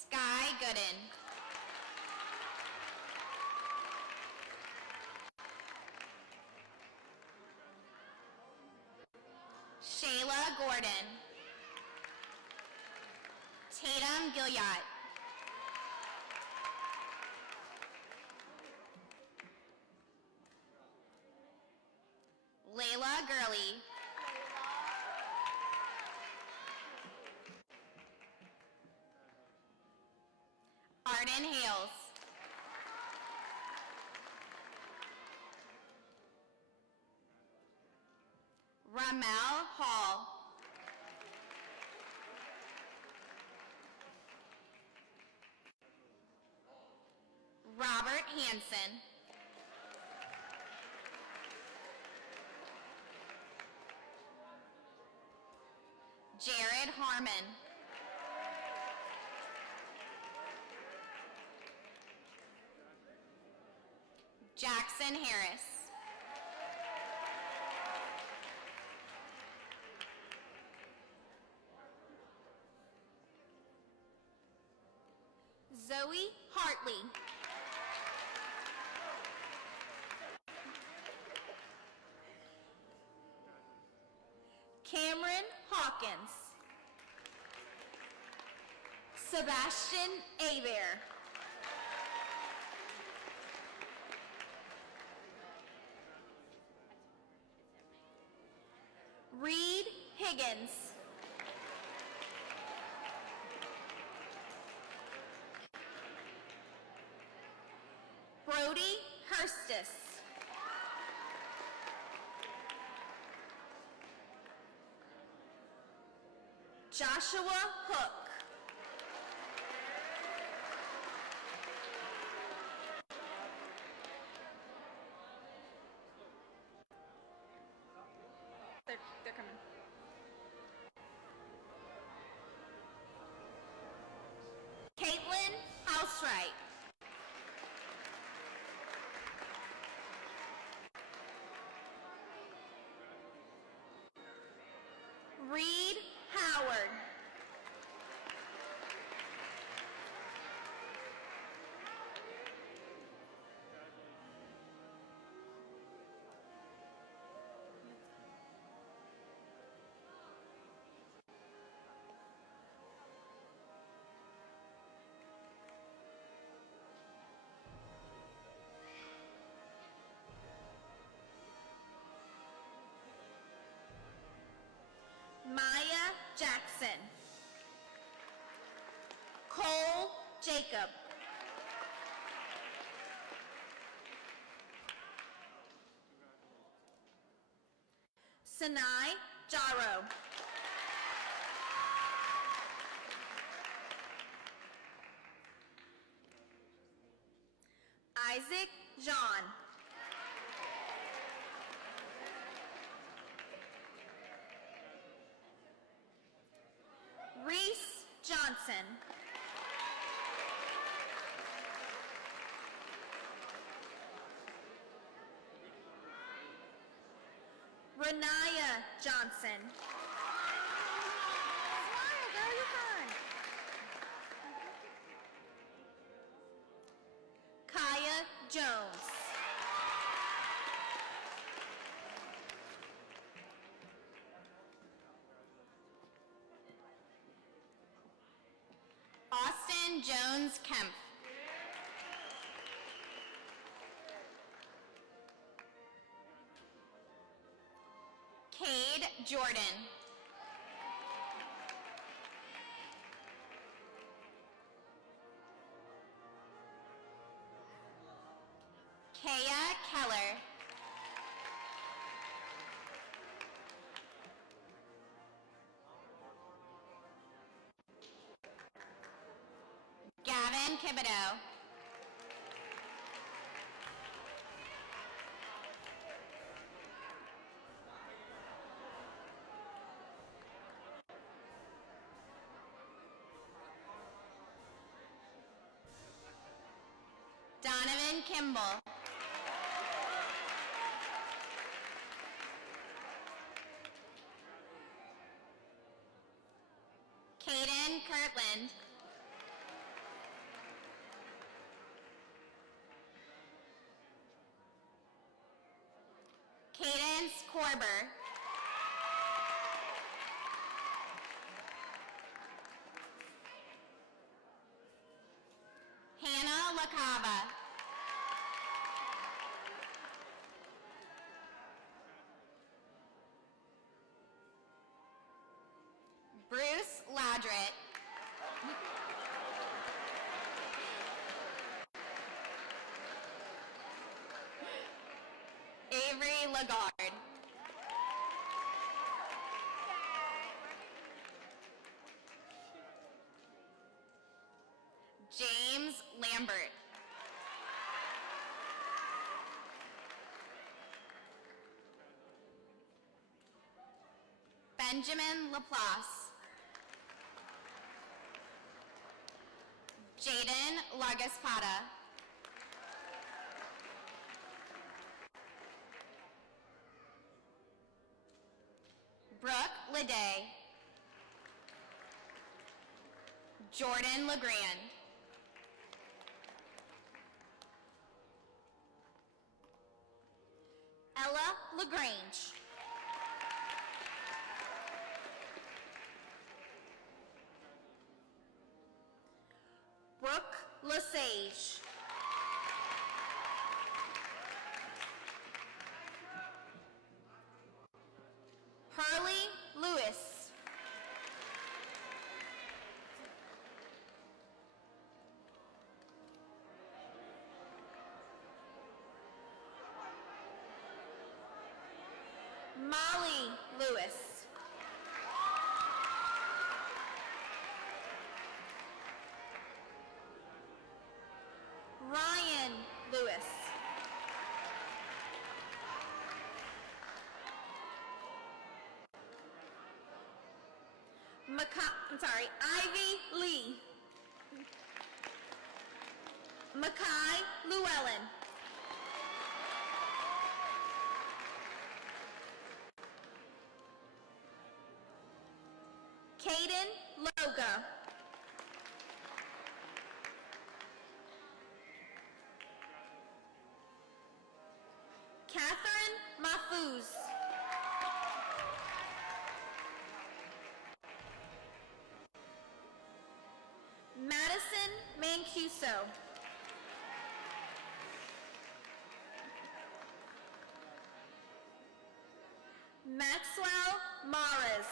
Sky Gooden. Shayla Gordon. Tatum Gilliot. Layla Gurley. Arden Hales. Ramel Hall. Robert Hansen. Jared Harmon. Jackson Harris. Zoe Hartley. Cameron Hawkins. Sebastian Abear. Reed Higgins. Brody Hurstis. Joshua Hook. They're coming. right. Reed Howard. Maya Jackson. Cole Jacob. Sinai Jaro. Isaac John. Reese Johnson. Renaya Johnson. Smile, girl, you're fine. Kaya Jones. Austin Jones Kemp. Cade Jordan. Kaya Keller. Gavin Thibodeau. Donovan Kimball. Caden Kirtland. Cadence Korber. Hannah LaCava. Bruce Ladrett. Avery Lagarde. James Lambert. Benjamin Laplace. Jaden Lagaspada. Brooke Leday. Jordan LeGrand. Ella LaGrange. Brooke Lesage. Hurley Lewis. Molly Lewis. Ryan Lewis. Ivy Lee. Makai Llewellyn. Caden Loga. Catherine Mahfouz. Madison Mancuso. Maxwell Maras.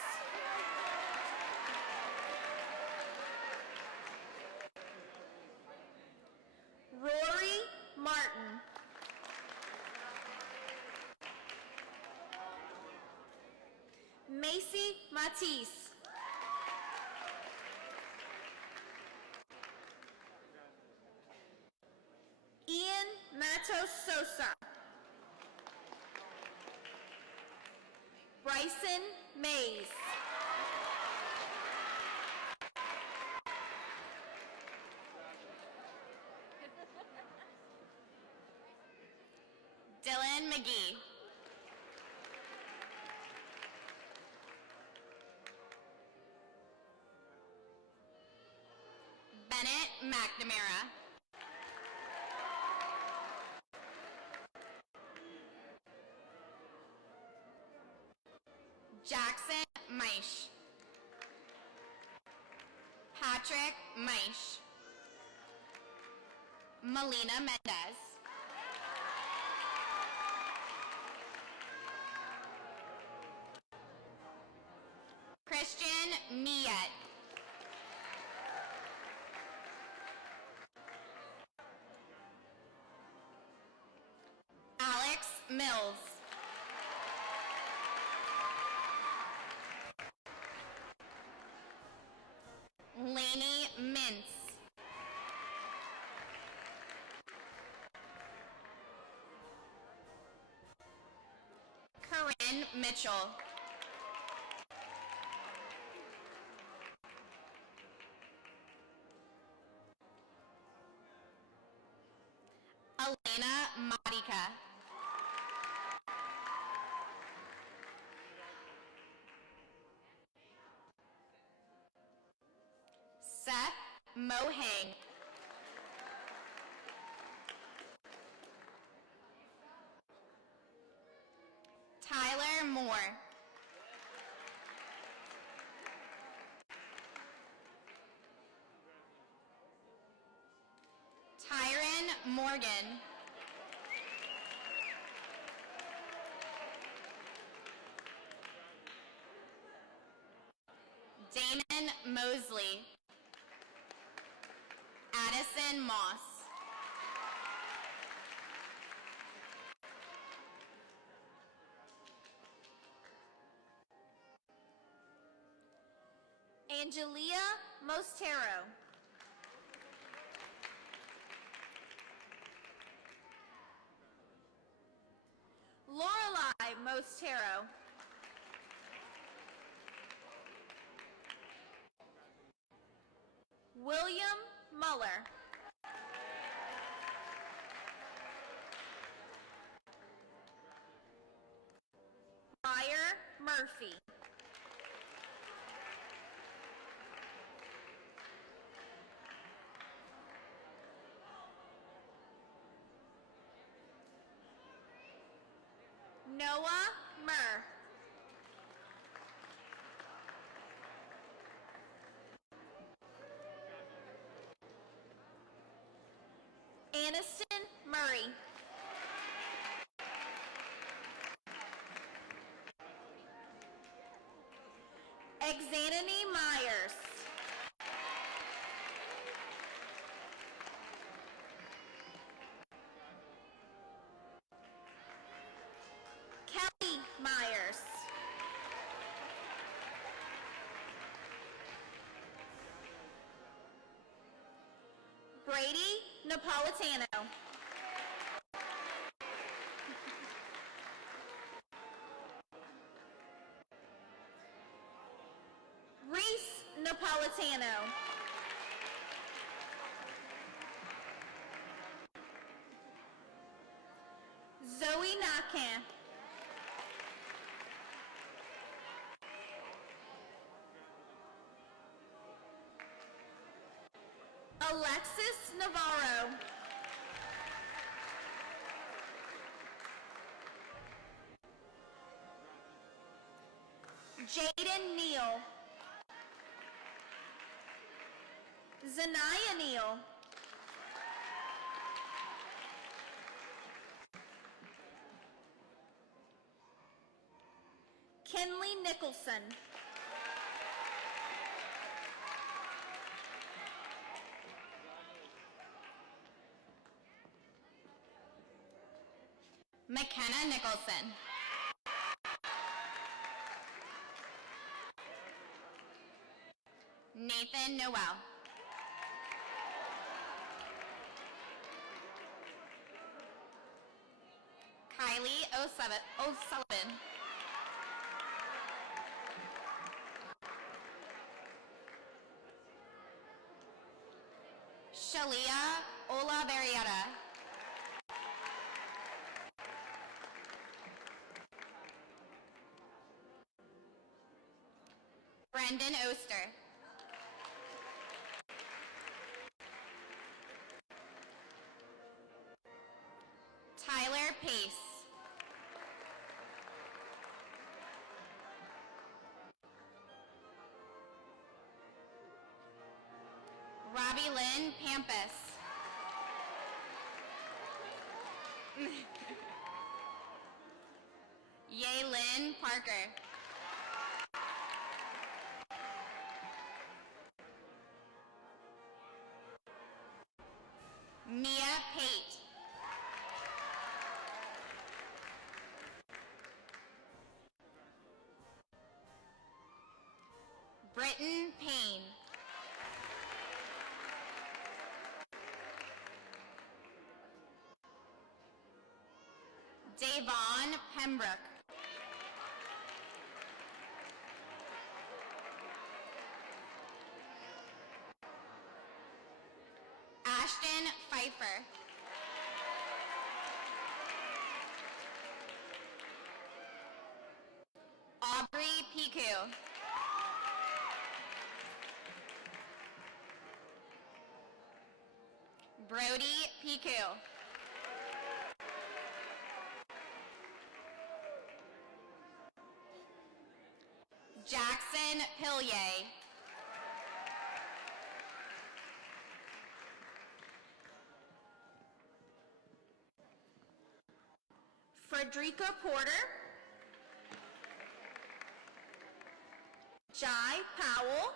Rory Martin. Macy Matisse. Ian Matos Sosa. Bryson Mays. Dylan McGee. Bennett McNamara. Jackson Meish. Patrick Meish. Melina Mendez. Christian Miet. Alex Mills. Lainey Mintz. Corinne Mitchell. Elena Madica. Seth Mohang. Tyler Moore. Tyron Morgan. Damon Mosley. Addison Moss. Angelia Mostero. Lorelei Mostero. William Muller. Meyer Murphy. Noah Murr. Aniston Murray. Exanany Myers. Kelly Myers. Brady Napolitano. Reese Napolitano. Chloe Nakan. Alexis Navarro. Jaden Neal. Zanaya Neal. Kinley Nicholson. McKenna Nicholson. Nathan Noel. Kylie O'Sullivan. Shalia Olavarrieta. Brendan Oster. Tyler Pace. Robbie Lynn Pampas. Yaylin Parker. Mia Pate. Britton Payne. Davon Pembroke. Ashton Pfeiffer. Aubrey Piku. Brody Piku. Jackson Pillier. Frederica Porter. Jai Powell.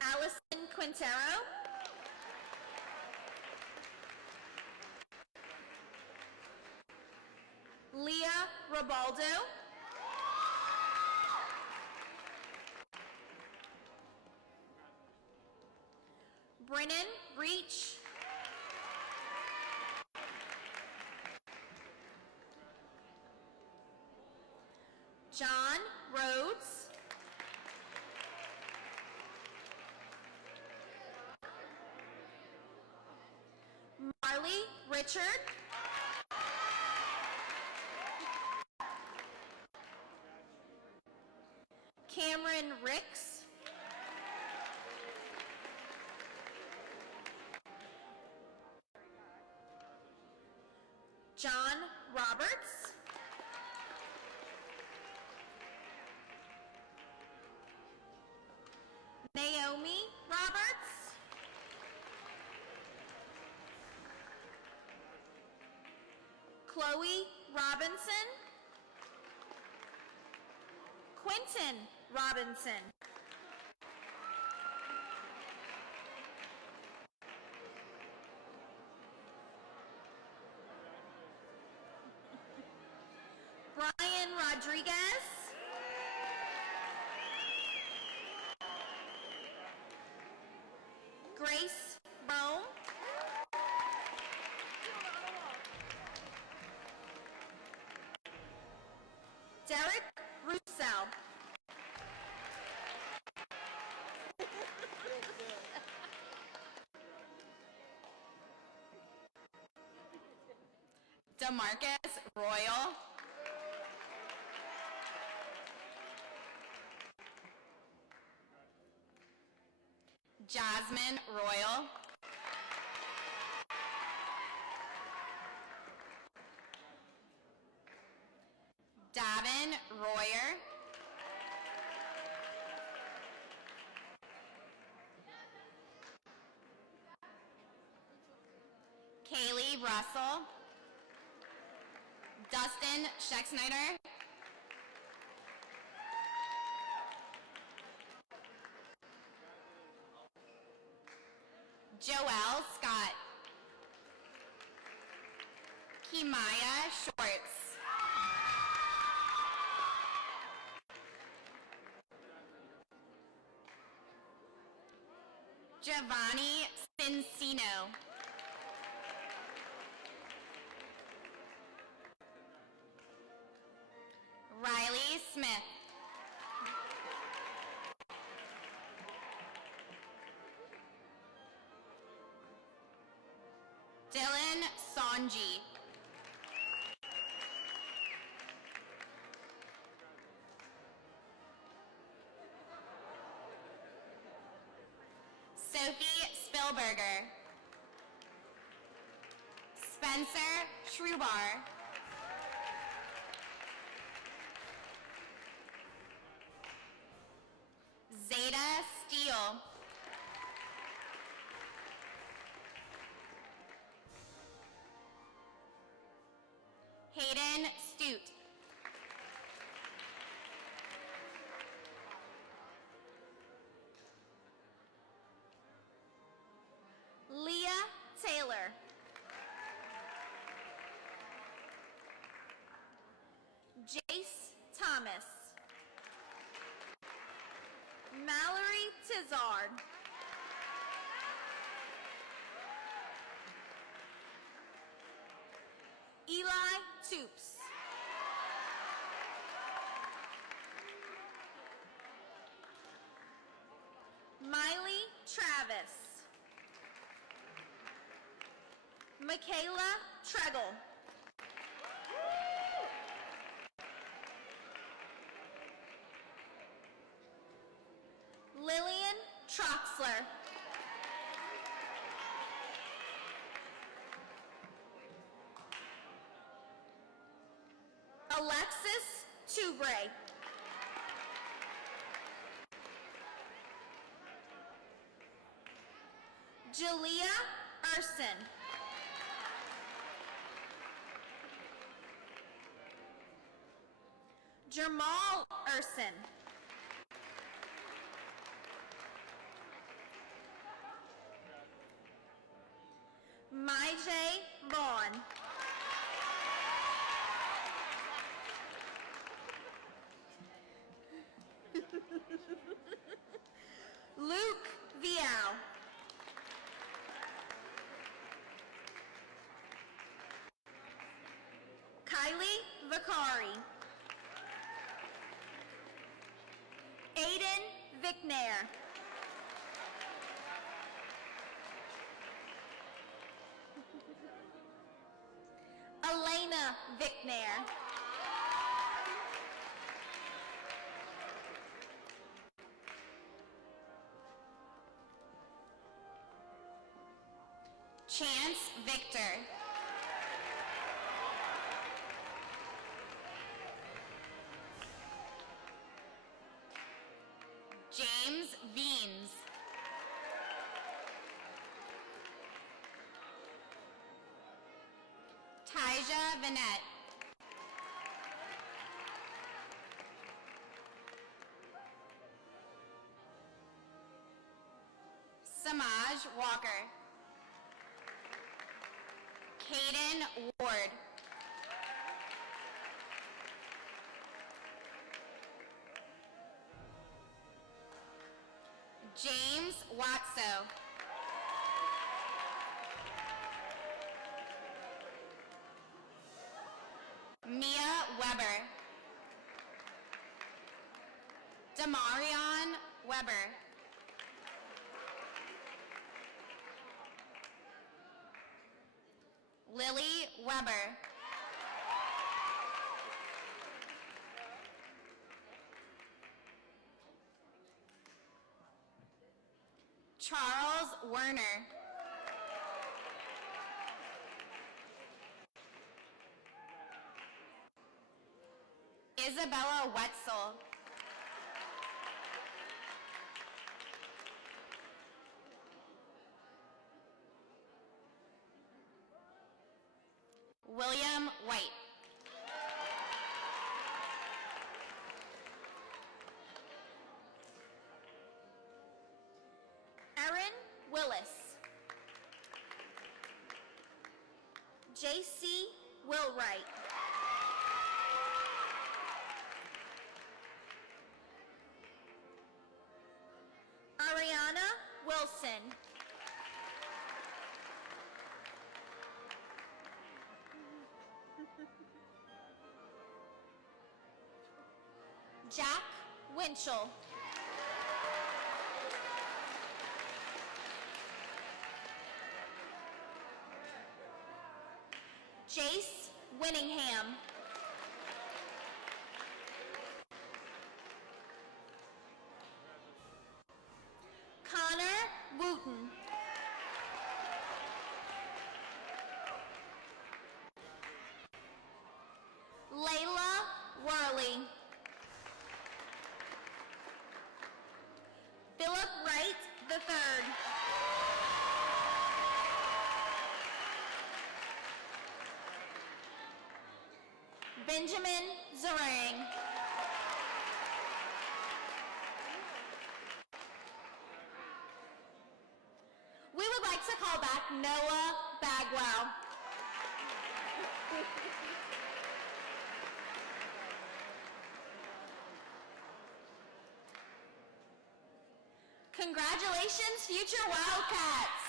Allison Quintero. Leah Ribaldo. Brennan Reach. John Rhodes. Marley Richard. Cameron Ricks. John Roberts. Naomi Roberts. Chloe Robinson. Quentin Robinson. Brian Rodriguez. Grace Rome. DeMarcus Royal. Jasmine Royal. Davin Royer. Kaylee Russell. Dustin Schexnayder. Joelle Scott. Kimaya Schwartz. Giovanni Cincino. Riley Smith. Dylan Sonji. Sophie Spielberger. Spencer Schrubar. Zeta Steele. Hayden Stute. Leah Taylor. Jace Thomas. Mallory Tizard. Eli Toops. Miley Travis. Michaela Tregle. Lillian Troxler. Alexis Toubre. Julia Urson. Jamal Urson. Myjay Vaughn. Luke Viau. Kylie Vicari. Aiden Vicknair. Elena Vicknair. Chance Victor. James Veens. Tyja Vanette. Samaj Walker. Caden Ward. James Watso. Mia Weber. Damarion Weber. Lily Weber. Charles Werner. Isabella Wetzel. William White. Erin Willis. J.C. Wilwright. Ariana Wilson. Jack Winchell. Jace Winningham. Connor Wooten. Layla Worley. Philip Wright III. Benjamin Zarang. We would like to call back Noah Bagwell. Congratulations, future Wildcats.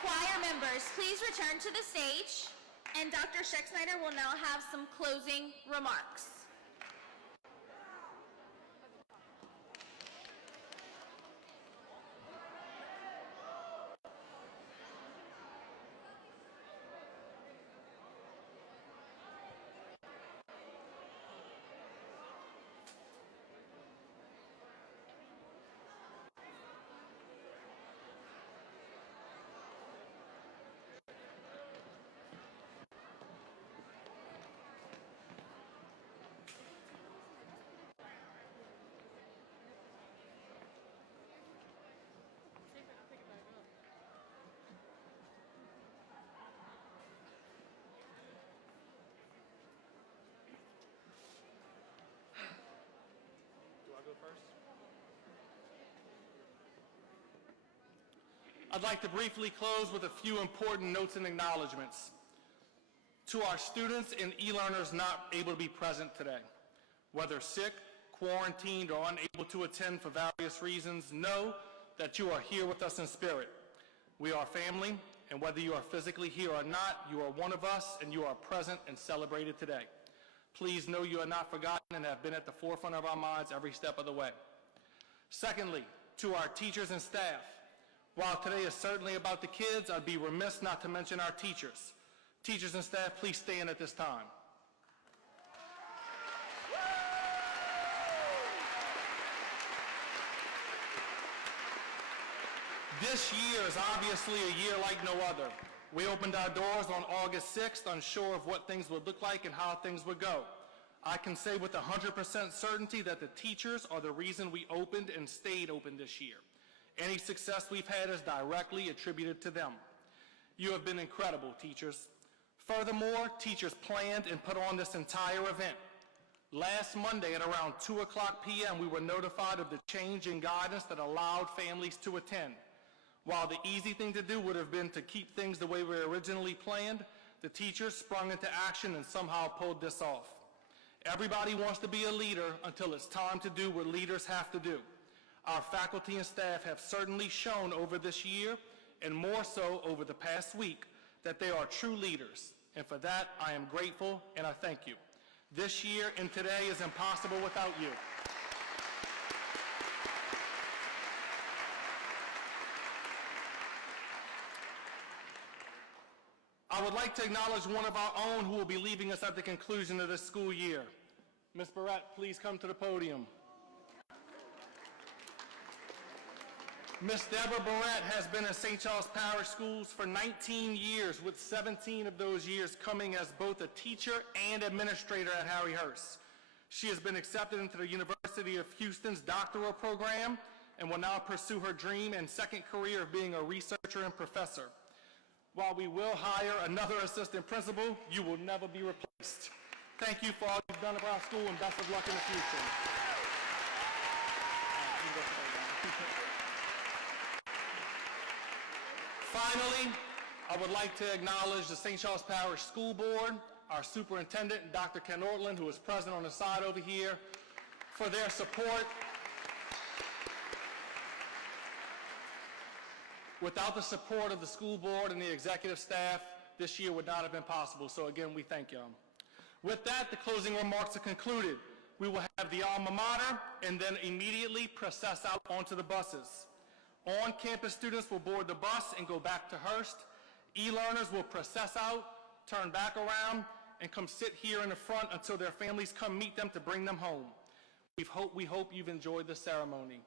Choir members, please return to the stage, and Dr. Schexnayder will now have some closing remarks. I'd like to briefly close with a few important notes and acknowledgments. To our students and e-learners not able to be present today, whether sick, quarantined, or unable to attend for various reasons, know that you are here with us in spirit. We are family, and whether you are physically here or not, you are one of us, and you are present and celebrated today. Please know you are not forgotten and have been at the forefront of our minds every step of the way. Secondly, to our teachers and staff, while today is certainly about the kids, I'd be remiss not to mention our teachers. Teachers and staff, please stand at this time. This year is obviously a year like no other. We opened our doors on August 6th, unsure of what things would look like and how things would go. I can say with 100% certainty that the teachers are the reason we opened and stayed open this year. Any success we've had is directly attributed to them. You have been incredible, teachers. Furthermore, teachers planned and put on this entire event. Last Monday at around 2:00 p.m., we were notified of the change in guidance that allowed families to attend. While the easy thing to do would have been to keep things the way we originally planned, the teachers sprung into action and somehow pulled this off. Everybody wants to be a leader until it's time to do what leaders have to do. Our faculty and staff have certainly shown over this year, and more so over the past week, that they are true leaders. And for that, I am grateful and I thank you. This year and today is impossible without you. I would like to acknowledge one of our own who will be leaving us at the conclusion of this school year. Ms. Barrett, please come to the podium. Ms. Deborah Barrett has been in St. Charles Parish Schools for 19 years, with 17 of those years coming as both a teacher and administrator at Harry Hearst. She has been accepted into the University of Houston's doctoral program and will now pursue her dream and second career of being a researcher and professor. While we will hire another assistant principal, you will never be replaced. Thank you for all you've done for our school, and best of luck in the future. Finally, I would like to acknowledge the St. Charles Parish School Board, our superintendent, Dr. Ken Ortland, who is present on the side over here, for their support. Without the support of the school board and the executive staff, this year would not have been possible. So again, we thank y'all. With that, the closing remarks are concluded. We will have the alma mater and then immediately process out onto the buses. On-campus students will board the bus and go back to Hearst. E-learners will process out, turn back around, and come sit here in the front until their families come meet them to bring them home. We hope you've enjoyed the ceremony.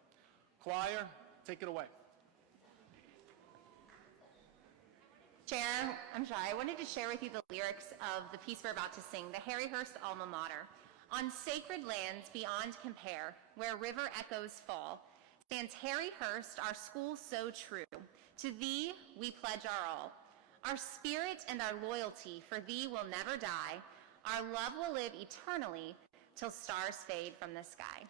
Choir, take it away. Chair, I wanted to share with you the lyrics of the piece we're about to sing, the Harry Hearst Alma Mater. On sacred lands beyond compare, where river echoes fall, stands Harry Hearst, our school so true. To thee we pledge our all. Our spirit and our loyalty for thee will never die. Our love will live eternally till stars fade from the sky.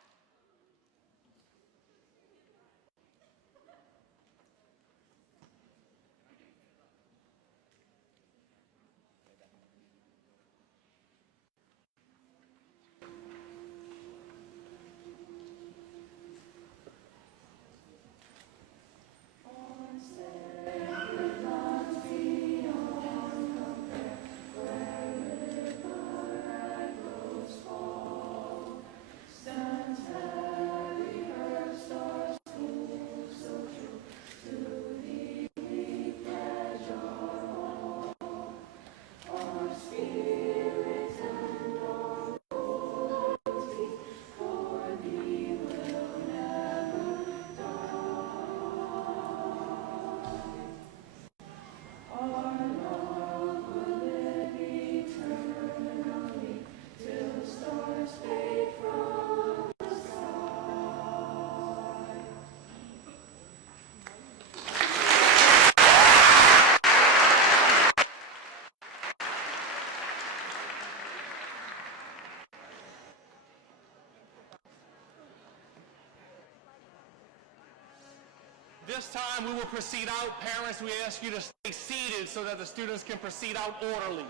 This time we will proceed out. Parents, we ask you to stay seated so that the students can proceed out orderly.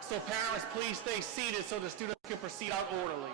So parents, please stay seated so the students can proceed out orderly.